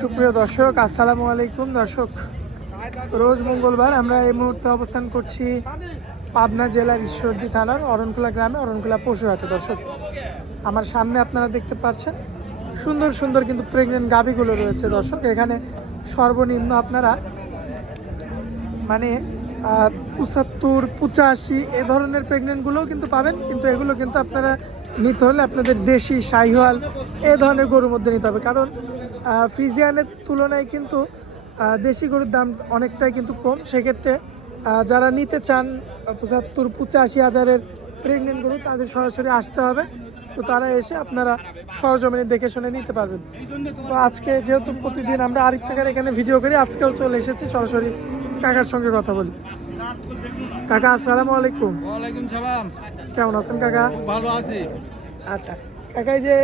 সুপ্রিয় দর্শক, আসসালামু আলাইকুম দর্শক। রোজ মঙ্গলবার আমরা এই মুহূর্তে অবস্থান করছি পাবনা জেলার ঈশ্বরদী থানার অরণকুলা গ্রামে, অরণকুলা পশুহাটে। দর্শক, আমার সামনে আপনারা দেখতে পাচ্ছেন, সুন্দর সুন্দর কিন্তু প্রেগনেন্ট গাভীগুলো রয়েছে দর্শক। এখানে সর্বনিম্ন আপনারা মানে পঁচাত্তর, পঁচাশি, এ ধরনের প্রেগনেন্টগুলোও কিন্তু পাবেন, কিন্তু এগুলো কিন্তু আপনারা নিতে হলে আপনাদের দেশি শাহিওয়াল এ ধরনের গরুর মধ্যে নিতে হবে। কারণ ফ্রিজিয়ানের তুলনায় কিন্তু দেশি গরুর দাম অনেকটাই কিন্তু কম। সেক্ষেত্রে যারা নিতে চান পঁচাত্তর পঁচাশি হাজারের প্রেগনেন্ট গরু তাদের সরাসরি আসতে হবে। তো তারা এসে আপনারা সরজমিনে দেখে শুনে নিতে পারবেন। তো আজকে যেহেতু প্রতিদিন আমরা আরেক টাকার এখানে ভিডিও করি আজকেও চলে এসেছি। সরাসরি কাকার সঙ্গে কথা বলি। কাকা আসসালামু আলাইকুম। ওয়ালাইকুম সালাম। কেমন আছেন কাকা? ভালো আছি। আচ্ছা কাকা এই যে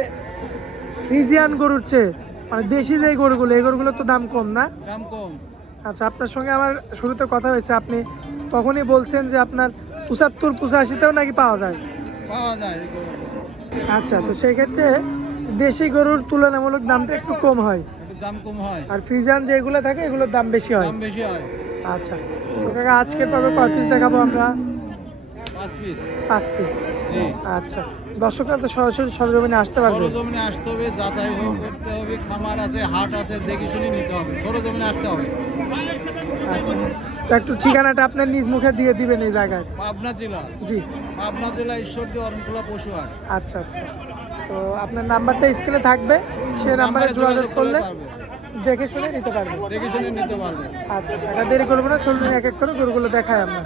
ফ্রিজিয়ান গরুর চেয়ে মানে দেশি যে গরুগুলো এই গরুগুলোর তো দাম কম না? দাম কম। আচ্ছা আপনার সঙ্গে আমার শুরুতে কথা হয়েছে আপনি তখনই বলছেন যে আপনার পঁচাত্তর পঁচাশিতেও নাকি পাওয়া যায়। পাওয়া যায় আচ্ছা তো সেই ক্ষেত্রে দেশি গরুর তুলনামূলক দামটা একটু কম হয়। দাম কম হয়। আর ফ্রিজিয়ান যেগুলো থাকে এগুলোর দাম বেশি হয়। দাম বেশি হয়। আচ্ছা তো কাকা আজকের পর্বে কয় পিস দেখাবো আমরা? পাঁচ পিস আচ্ছা। দর্শকরা তো সরাসরি সরজমিনে আসতে পারবে। সরজমিনে আসতে হবে যাচাই করতে হবে খামার আছে হাট আছে দেখে শুনে নিতে হবে। সরজমিনে আসতে হবে। আচ্ছা। একটু ঠিকানাটা আপনার নিজ মুখে দিয়ে দিবেন এই জায়গায়। পাবনা জেলা। জি। পাবনা জেলা ঈশ্বরদী অরণখোলা পশুহাট। আচ্ছা আচ্ছা। তো আপনার নাম্বারটা স্ক্রিনে থাকবে। সে নাম্বারে যোগাযোগ করলে দেখে শুনে নিতে পারবে। দেখে শুনে নিতে পারবে। আচ্ছা টাকা দেরি করব না চলুন এক এক করে গরুগুলো দেখায় আমরা।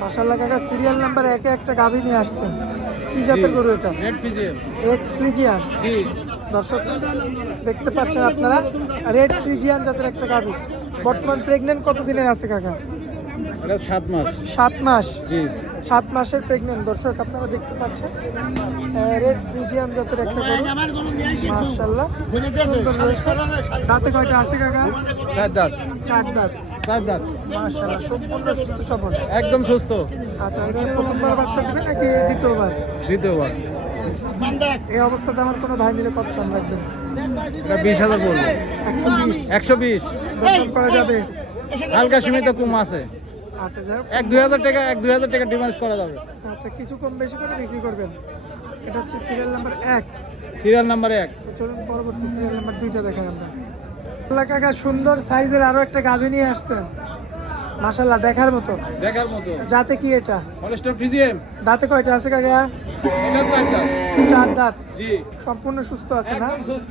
মাসাল্লাহ কাকা সিরিয়াল নাম্বার একে একটা গাভী নিয়ে আসছেন কি জাতের গরু এটা? রেড ফ্রিজিয়ান জি। দর্শক দেখতে পাচ্ছেন আপনারা রেড ফ্রিজিয়ান জাতের একটা গাভী। বর্তমান প্রেগনেন্ট কত দিনের আছে কাকা? এটা সাত মাস। সাত মাস। জি। সাত মাসের প্রেগনেন্ট দর্শক আপনারা দেখতে পাচ্ছেন রেড ফ্রিজিয়ান জাতের একটা গরু। মাশাআল্লাহ। দাঁতে কয়টা আছে কাকা? চার দাঁত। চার দাঁত। চার দাঁত। মাশাআল্লাহ সম্পূর্ণ সুস্থ সবল। একদম সুস্থ। আচ্ছা এটা প্রথমবার বাচ্চা দিবে নাকি দ্বিতীয়বার? দ্বিতীয়বার। এই অবস্থাতে আমার কোনো ভাই মিলে কত দাম রাখবেন এটা বিশ হাজার পড়বে একশো বিশ। একশো বিশ। করা যাবে। হালকা সীমিত কম আছে। আচ্ছা এক দুই হাজার টাকা এক দুই হাজার টাকা ডিমান্ড করা যাবে। আচ্ছা কিছু কম বেশি করে বিক্রি করবেন। এটা হচ্ছে সিরিয়াল নাম্বার এক। সিরিয়াল নাম্বার এক। চলুন পরবর্তী সিরিয়াল নাম্বার দুইটা আমরা। কাকা সুন্দর সাইজের আরও একটা গাভী নিয়ে আসছেন। মাশাল্লাহ দেখার মতো। দেখার মতো। যাতে কি এটা? হলস্টার দাঁতে কয়টা আছে কাকা? এটা চার দাঁত। চার দাঁত। জি। সম্পূর্ণ সুস্থ আছে না? একদম সুস্থ।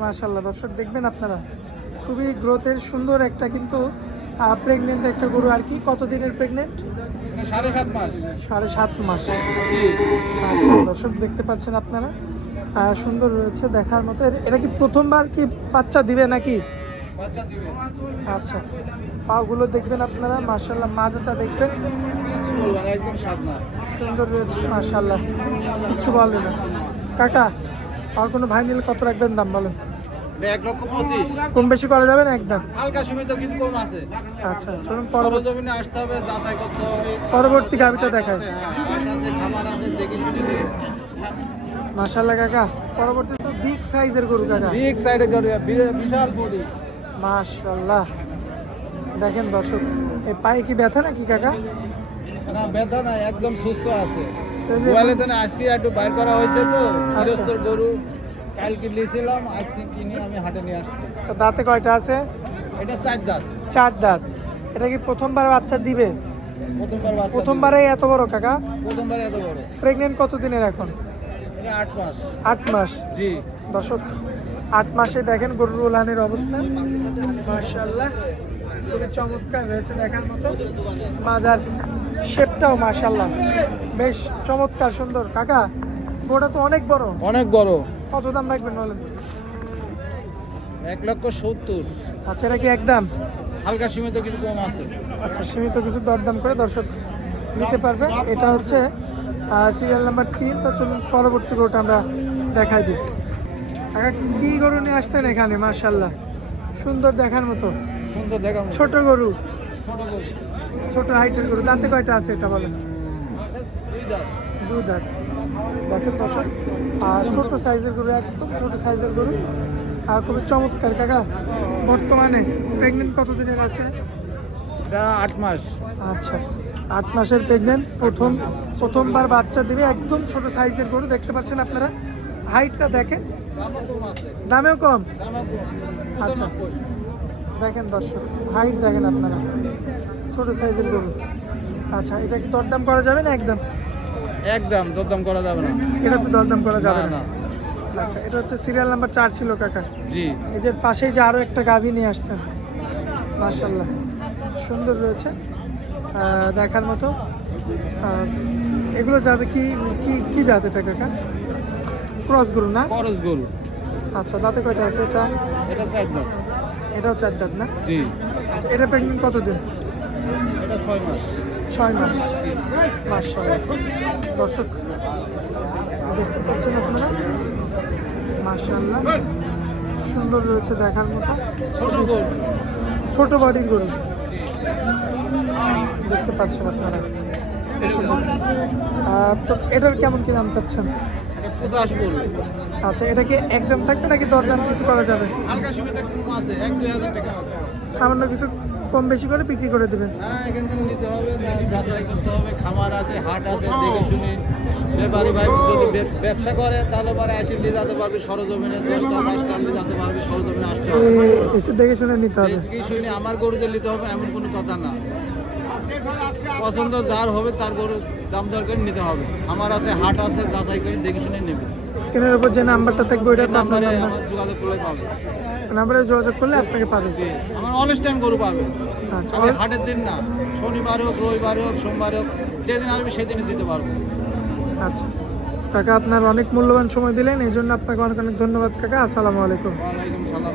মাশাল্লাহ দর্শক দেখবেন আপনারা। খুবই গ্রোথের সুন্দর একটা কিন্তু প্রেগনেন্ট একটা গরু আর কি? কত দিনের প্রেগনেন্ট সাড়ে সাত মাস। সাড়ে সাত মাস। আচ্ছা দর্শক দেখতে পাচ্ছেন আপনারা। সুন্দর রয়েছে দেখার মতো। এটা কি প্রথমবার কি বাচ্চা দিবে নাকি? আচ্ছা পাগুলো দেখবেন আপনারা মার্শাল্লাহ মাজাটা দেখবেন। সুন্দর রয়েছে মার্শাল্লাহ কিছু বলবে না। কাকা আর কোনো ভাই নিলে কত রাখবেন দাম বলেন? এক লক্ষ পঁচিশ। কম বেশি করা যাবে না একদম? হালকা সীমিত কিছু কম আছে। আচ্ছা চলুন পরবর্তী আসতে হবে যাচাই করতে হবে। পরবর্তী গাভিটা দেখায় হ্যাঁ, হাট আছে খামার আছে দেখে শুনে নিয়ে। কাকা পরবর্তী তো বিগ সাইজের গরু কাকা। বিগ সাইডে গড়ে বি- বিশাল বডি মাশাল্লাহ দেখেন দর্শক এই পায়ে কি ব্যথা নাকি কাকা? না ব্যথা নাই একদম সুস্থ আছে। মোবাইলে তো না আজকে একটু বাইর করা হয়েছে তো আচ্ছা। গৃহস্থর গরু। কালকে নিয়েছিলাম আজকে কিনে আমি হাটে নিয়ে আসছি। আচ্ছা দাঁতে কয়টা আছে? এটা চার দাঁত। চার দাঁত। এটা কি প্রথমবার বাচ্চা দিবে? প্রথমবার বাচ্চা প্রথমবারে এত বড় কাকা। প্রথমবার এত বড়। প্রেগনেন্ট কত দিনের এখন? এটা আট মাস। আট মাস? জি। দর্শক আট মাসে দেখেন গরুর উলানের অবস্থা। মার্শাল্লাহ খুবই চমৎকার রয়েছে দেখার মতো। মাজার শেপটাও মার্শাল্লাহ বেশ চমৎকার সুন্দর। কাকা গোটা তো অনেক বড়। অনেক বড়। কত দাম রাখবেন বলেন? এক লক্ষ সত্তর। আচ্ছা এটা কি একদম? হালকা সীমিত কিছু কম আছে। আচ্ছা সীমিত কিছু দরদাম করে দর্শক নিতে পারবে। এটা হচ্ছে সিরিয়াল নাম্বার তিন। তো চলুন পরবর্তী গরুটা আমরা দেখাই দিই। কাকা কি গরু নিয়ে আসছেন এখানে? মার্শাল্লাহ সুন্দর দেখার মতো। সুন্দর দেখা ছোট গরু। ছোট গরু। ছোট হাইটের গরু। দাঁতে কয়টা আছে এটা বলেন? দুই দাঁত। দেখেন দর্শক আর ছোট সাইজের গরু একদম ছোট সাইজের গরু। আর খুবই চমৎকার কাকা বর্তমানে প্রেগনেন্ট কতদিনের আছে? আট মাস। আচ্ছা আট মাসের প্রেগনেন্ট প্রথম প্রথমবার বাচ্চা দিবে একদম ছোট সাইজের গরু দেখতে পাচ্ছেন আপনারা। হাইটটা দেখেন দামও কম। আচ্ছা দেখেন দর্শক হাইট দেখেন আপনারা ছোট সাইজের গরু। আচ্ছা এটা কি দরদাম করা যাবে না একদম? একদম দরদাম করা যাবে না। এটা তো দরদাম করা যাবে না আচ্ছা এটা হচ্ছে সিরিয়াল নাম্বার চার ছিল কাকা। জি। এই যে পাশেই যে আরও একটা গাভী নিয়ে আসছেন মাশাল্লাহ সুন্দর রয়েছে। দেখার মতো। এগুলো যাবে কি কি কি জাত এটা কাকা? ক্রস গরু না? খরচ গরু। আচ্ছা দাঁতে কয়টা আছে এটা? এটা চার দাম এটাও চার দাঁত না? জি। আচ্ছা, এটা প্রেগনেন্ট কতদিন? এটা ছয় মাস। ছয় মাস মাশাল্লাহ দর্শক দেখতে পাচ্ছেন আপনারা? মাশাল্লাহ সুন্দর রয়েছে দেখার মতো। ছোট বাড়ির গরু। দেখতে পাচ্ছেন আপনারা। তো এটার কেমন কি দাম চাচ্ছেন? আচ্ছা এটা কি একদম থাকবে নাকি দরদাম কিছু করা যাবে। সামান্য কিছু কম বেশি করে বিক্রি করে দেবেন। এখান থেকে নিতে হবে যাচাই করতে হবে খামার আছে হাট আছে দেখে শুনি। ব্যাপারী ভাই যদি ব্যবসা করে তাহলে পরে আসি নিয়ে যেতে পারবে সরজমিনে দশটা পাঁচটা যেতে পারবে সরজমিনে আসতে হবে। এসে দেখে শুনে নিতে হবে। দেখে শুনি আমার গরু যে নিতে হবে এমন কোনো কথা না। পছন্দ যার হবে তার গরু দাম দর করে নিতে হবে। আমার আছে হাট আছে যাচাই করে দেখে শুনে নেবে। স্ক্রিনের উপর যে নাম্বারটা থাকবে ওইটা নাম্বারে যোগাযোগ করলে পাবে নাম্বারে যোগাযোগ করলে আপনাকে পাবে। আমার অনেক টাইম গরু পাবে। আচ্ছা। আমি হাটের দিন না শনিবার হোক রবিবার হোক সোমবার হোক যেদিন আসবে সেদিনই দিতে পারব। আচ্ছা। কাকা আপনার অনেক মূল্যবান সময় দিলেন এই জন্য আপনাকে অনেক অনেক ধন্যবাদ কাকা। আসসালামু আলাইকুম। ওয়ালাইকুম সালাম